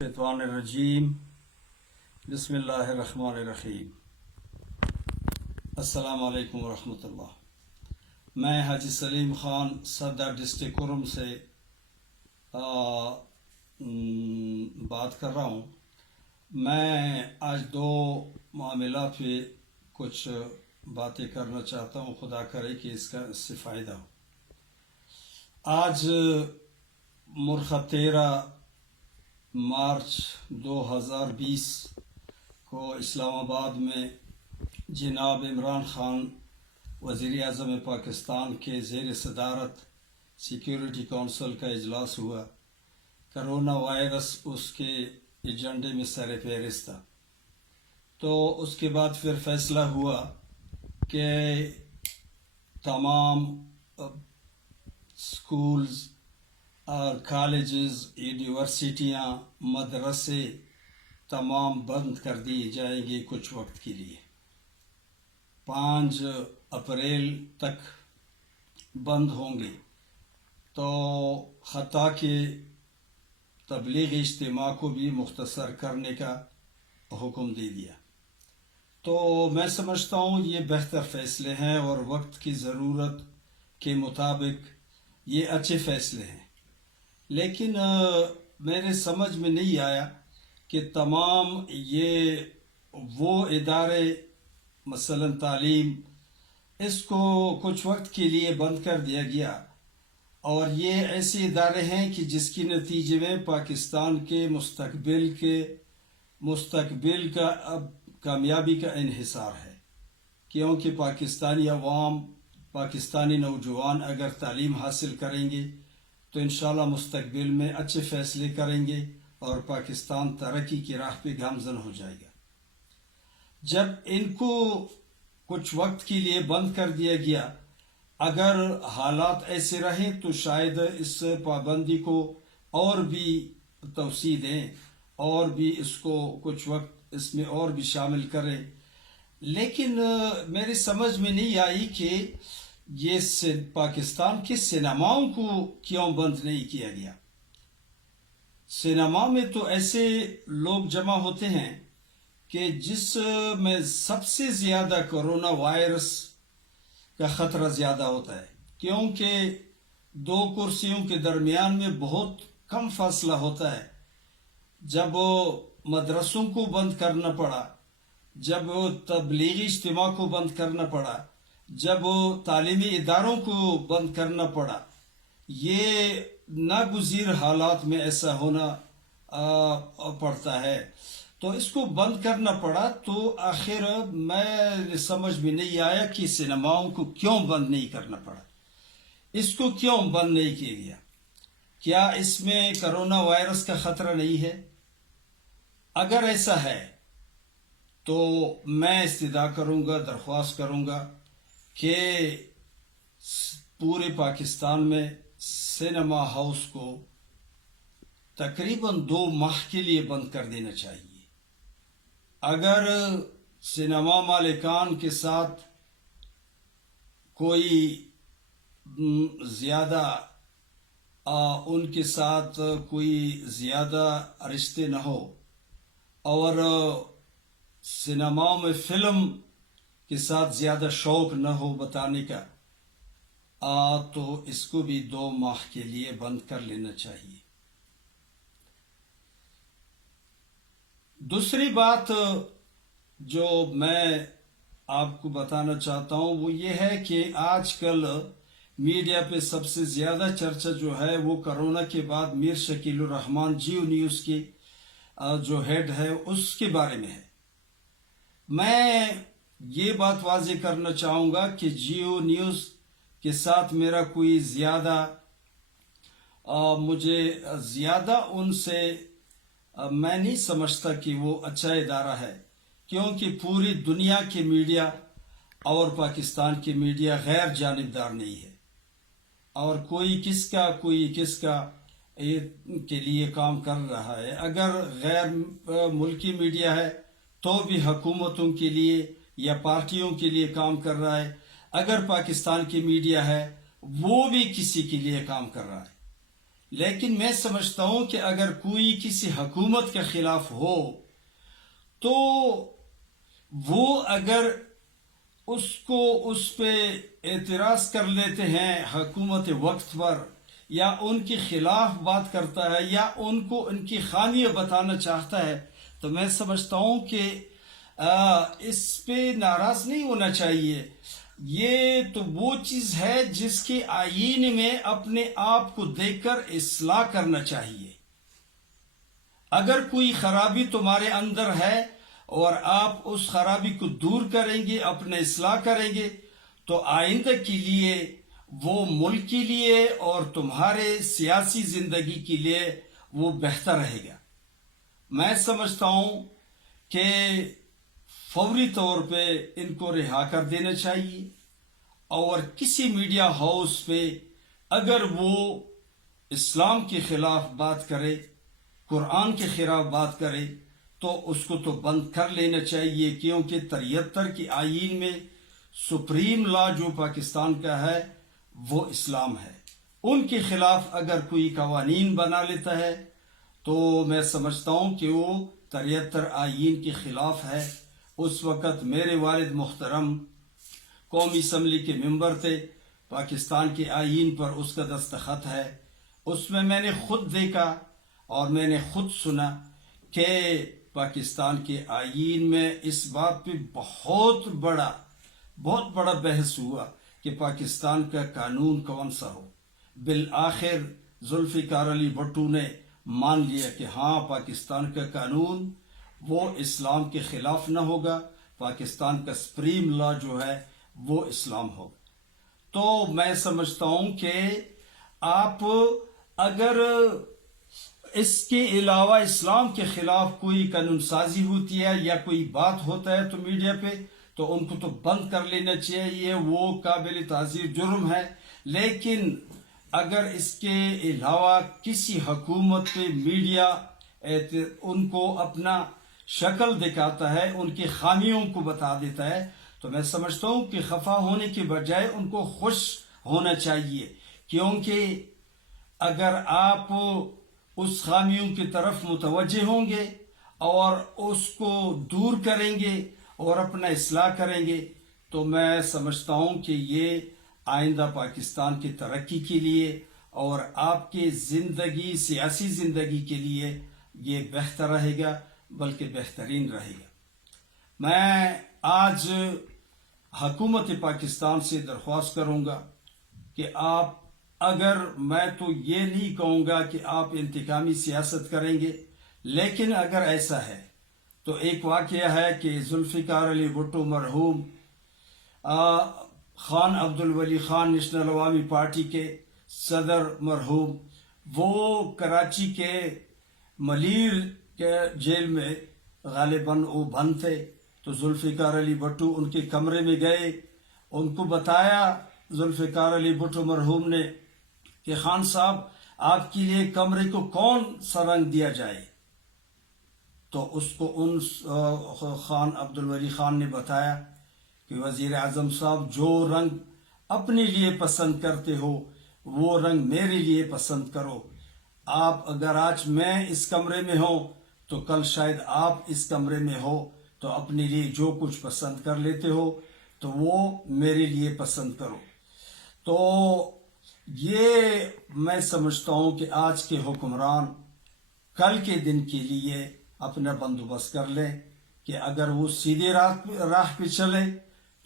الشیطان الرجیم بسم اللہ الرحمن الرحیم السلام علیکم ورحمۃ اللہ۔ میں حاجی سلیم خان صدر ڈسٹرکٹ کرم سے بات کر رہا ہوں۔ میں آج دو معاملات پہ کچھ باتیں کرنا چاہتا ہوں، خدا کرے کہ اس سے فائدہ ہو۔ آج مرخہ 13 مارچ 2020 کو اسلام آباد میں جناب عمران خان وزیر اعظم پاکستان کے زیر صدارت سیکیورٹی کونسل کا اجلاس ہوا۔ کرونا وائرس اس کے ایجنڈے میں سر فہرست تھا، تو اس کے بعد پھر فیصلہ ہوا کہ تمام سکولز اور کالجز، یونیورسٹیاں، مدرسے تمام بند کر دیے جائیں گے کچھ وقت کے لیے۔ 5 اپریل تک بند ہوں گے، تو حتیٰ کہ تبلیغی اجتماع کو بھی مختصر کرنے کا حکم دے دیا۔ تو میں سمجھتا ہوں یہ بہتر فیصلے ہیں اور وقت کی ضرورت کے مطابق یہ اچھے فیصلے ہیں، لیکن میرے سمجھ میں نہیں آیا کہ تمام یہ وہ ادارے مثلا تعلیم، اس کو کچھ وقت کے لیے بند کر دیا گیا، اور یہ ایسے ادارے ہیں کہ جس کی نتیجے میں پاکستان کے مستقبل کا اب کامیابی کا انحصار ہے، کیونکہ پاکستانی عوام، پاکستانی نوجوان اگر تعلیم حاصل کریں گے تو انشاءاللہ مستقبل میں اچھے فیصلے کریں گے اور پاکستان ترقی کی راہ پہ گامزن ہو جائے گا۔ جب ان کو کچھ وقت کے لیے بند کر دیا گیا، اگر حالات ایسے رہے تو شاید اس پابندی کو اور بھی توسیع دیں اور بھی اس کو کچھ وقت اس میں اور بھی شامل کریں، لیکن میری سمجھ میں نہیں آئی کہ یہ پاکستان کے سینماؤں کو کیوں بند نہیں کیا گیا۔ سینما میں تو ایسے لوگ جمع ہوتے ہیں کہ جس میں سب سے زیادہ کرونا وائرس کا خطرہ زیادہ ہوتا ہے، کیونکہ 2 کرسیوں کے درمیان میں بہت کم فاصلہ ہوتا ہے۔ جب مدرسوں کو بند کرنا پڑا، جب تبلیغی اجتماع کو بند کرنا پڑا، جب تعلیمی اداروں کو بند کرنا پڑا، یہ ناگزیر حالات میں ایسا ہونا پڑتا ہے، تو اس کو بند کرنا پڑا۔ تو آخر میں سمجھ میں نہیں آیا کہ سینماؤں کو کیوں بند نہیں کرنا پڑا، اس کو کیوں بند نہیں کیا گیا۔ کیا اس میں کرونا وائرس کا خطرہ نہیں ہے؟ اگر ایسا ہے تو میں استدعا کروں گا، درخواست کروں گا کہ پورے پاکستان میں سینما ہاؤس کو تقریباً 2 ماہ کے لیے بند کر دینا چاہیے۔ اگر سینما مالکان کے ساتھ کوئی زیادہ ان کے ساتھ کوئی زیادہ رشتے نہ ہو اور سینما میں فلم کے ساتھ زیادہ شوق نہ ہو بتانے کا، تو اس کو بھی 2 ماہ کے لیے بند کر لینا چاہیے۔ دوسری بات جو میں آپ کو بتانا چاہتا ہوں وہ یہ ہے کہ آج کل میڈیا پہ سب سے زیادہ چرچا جو ہے وہ کرونا کے بعد میر شکیل الرحمان جیو نیوز کی جو ہیڈ ہے اس کے بارے میں ہے۔ میں یہ بات واضح کرنا چاہوں گا کہ جیو نیوز کے ساتھ میرا کوئی مجھے زیادہ ان سے میں نہیں سمجھتا کہ وہ اچھا ادارہ ہے، کیونکہ پوری دنیا کے میڈیا اور پاکستان کی میڈیا غیر جانبدار نہیں ہے، اور کوئی کس کا کے لیے کام کر رہا ہے۔ اگر غیر ملکی میڈیا ہے تو بھی حکومتوں کے لیے یا پارٹیوں کے لیے کام کر رہا ہے، اگر پاکستان کی میڈیا ہے وہ بھی کسی کے لیے کام کر رہا ہے۔ لیکن میں سمجھتا ہوں کہ اگر کوئی کسی حکومت کے خلاف ہو تو وہ اگر اس پہ اعتراض کر لیتے ہیں حکومت وقت پر، یا ان کے خلاف بات کرتا ہے یا ان کو ان کی خامیاں بتانا چاہتا ہے، تو میں سمجھتا ہوں کہ اس پہ ناراض نہیں ہونا چاہیے. یہ تو وہ چیز ہے جس کے آئین میں اپنے آپ کو دیکھ کر اصلاح کرنا چاہیے. اگر کوئی خرابی تمہارے اندر ہے اور آپ اس خرابی کو دور کریں گے، اپنے اصلاح کریں گے، تو آئندہ کے لیے، وہ ملک کے لیے اور تمہارے سیاسی زندگی کے لیے وہ بہتر رہے گا. میں سمجھتا ہوں کہ فوری طور پہ ان کو رہا کر دینا چاہیے، اور کسی میڈیا ہاؤس پہ اگر وہ اسلام کے خلاف بات کرے، قرآن کے خلاف بات کرے، تو اس کو تو بند کر لینا چاہیے، کیونکہ 73 کی آئین میں سپریم لا جو پاکستان کا ہے وہ اسلام ہے. ان کے خلاف اگر کوئی قوانین بنا لیتا ہے تو میں سمجھتا ہوں کہ وہ 73 آئین کے خلاف ہے. اس وقت میرے والد محترم قومی اسمبلی کے ممبر تھے، پاکستان کے آئین پر اس کا دستخط ہے. اس میں میں نے خود دیکھا اور میں نے خود سنا کہ پاکستان کے آئین میں اس بات پہ بہت بڑا بحث ہوا کہ پاکستان کا قانون کون سا ہو. بالآخر ذوالفقار علی بھٹو نے مان لیا کہ ہاں، پاکستان کا قانون وہ اسلام کے خلاف نہ ہوگا، پاکستان کا سپریم لا جو ہے وہ اسلام ہوگا. تو میں سمجھتا ہوں کہ آپ اگر اس کے علاوہ اسلام کے خلاف کوئی قانون سازی ہوتی ہے یا کوئی بات ہوتا ہے تو میڈیا پہ، تو ان کو تو بند کر لینا چاہیے، وہ قابل تعزیر جرم ہے. لیکن اگر اس کے علاوہ کسی حکومت پہ میڈیا ان کو اپنا شکل دکھاتا ہے، ان کی خامیوں کو بتا دیتا ہے، تو میں سمجھتا ہوں کہ خفا ہونے کے بجائے ان کو خوش ہونا چاہیے. کیونکہ اگر آپ اس خامیوں کی طرف متوجہ ہوں گے اور اس کو دور کریں گے اور اپنا اصلاح کریں گے، تو میں سمجھتا ہوں کہ یہ آئندہ پاکستان کی ترقی کے لیے اور آپ کی زندگی، سیاسی زندگی کے لیے یہ بہتر رہے گا، بلکہ بہترین رہے گا. میں آج حکومت پاکستان سے درخواست کروں گا کہ آپ، اگر میں تو یہ نہیں کہوں گا کہ آپ انتقامی سیاست کریں گے، لیکن اگر ایسا ہے تو ایک واقعہ ہے کہ ذوالفقار علی بھٹو مرحوم، خان عبدالولی خان نیشنل عوامی پارٹی کے صدر مرحوم، وہ کراچی کے ملیر کے جیل میں غالباً وہ بند تھے. تو ذوالفقار علی بھٹو ان کے کمرے میں گئے، ان کو بتایا ذوالفقار علی بھٹو مرحوم نے کہ خان صاحب، آپ کے لیے کمرے کو کون سا رنگ دیا جائے؟ تو اس کو ان خان عبدالولی خان نے بتایا کہ وزیر اعظم صاحب، جو رنگ اپنے لیے پسند کرتے ہو وہ رنگ میرے لیے پسند کرو. آپ اگر آج میں اس کمرے میں ہوں تو کل شاید آپ اس کمرے میں ہو، تو اپنے لیے جو کچھ پسند کر لیتے ہو تو وہ میرے لیے پسند کرو. تو یہ میں سمجھتا ہوں کہ آج کے حکمران کل کے دن کے لیے اپنا بندوبست کر لیں کہ اگر وہ سیدھے راہ پہ چلے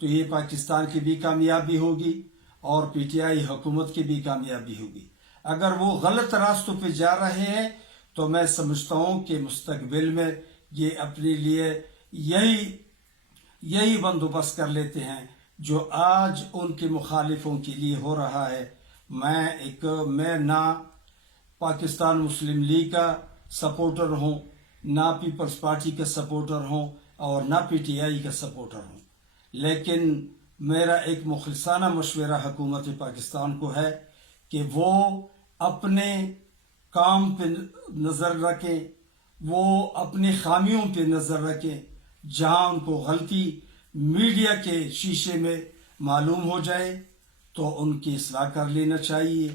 تو یہ پاکستان کی بھی کامیابی ہوگی اور پی ٹی آئی حکومت کی بھی کامیابی ہوگی. اگر وہ غلط راستوں پہ جا رہے ہیں تو میں سمجھتا ہوں کہ مستقبل میں یہ اپنے لیے یہی بندوبست کر لیتے ہیں جو آج ان کے مخالفوں کے لیے ہو رہا ہے. میں نہ پاکستان مسلم لیگ کا سپورٹر ہوں، نہ پیپلز پارٹی کا سپورٹر ہوں اور نہ پی ٹی آئی کا سپورٹر ہوں، لیکن میرا ایک مخلصانہ مشورہ حکومت پاکستان کو ہے کہ وہ اپنے کام پہ نظر رکھیں، وہ اپنے خامیوں پہ نظر رکھیں. جہاں ان کو غلطی میڈیا کے شیشے میں معلوم ہو جائے تو ان کی اصلاح کر لینا چاہیے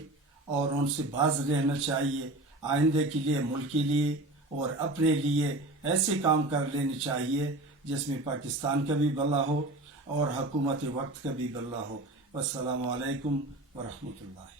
اور ان سے باز رہنا چاہیے. آئندہ کے لیے، ملک کے لیے اور اپنے لیے ایسے کام کر لینے چاہیے جس میں پاکستان کا بھی بھلا ہو اور حکومت وقت کا بھی بھلا ہو. والسلام علیکم ورحمۃ اللہ.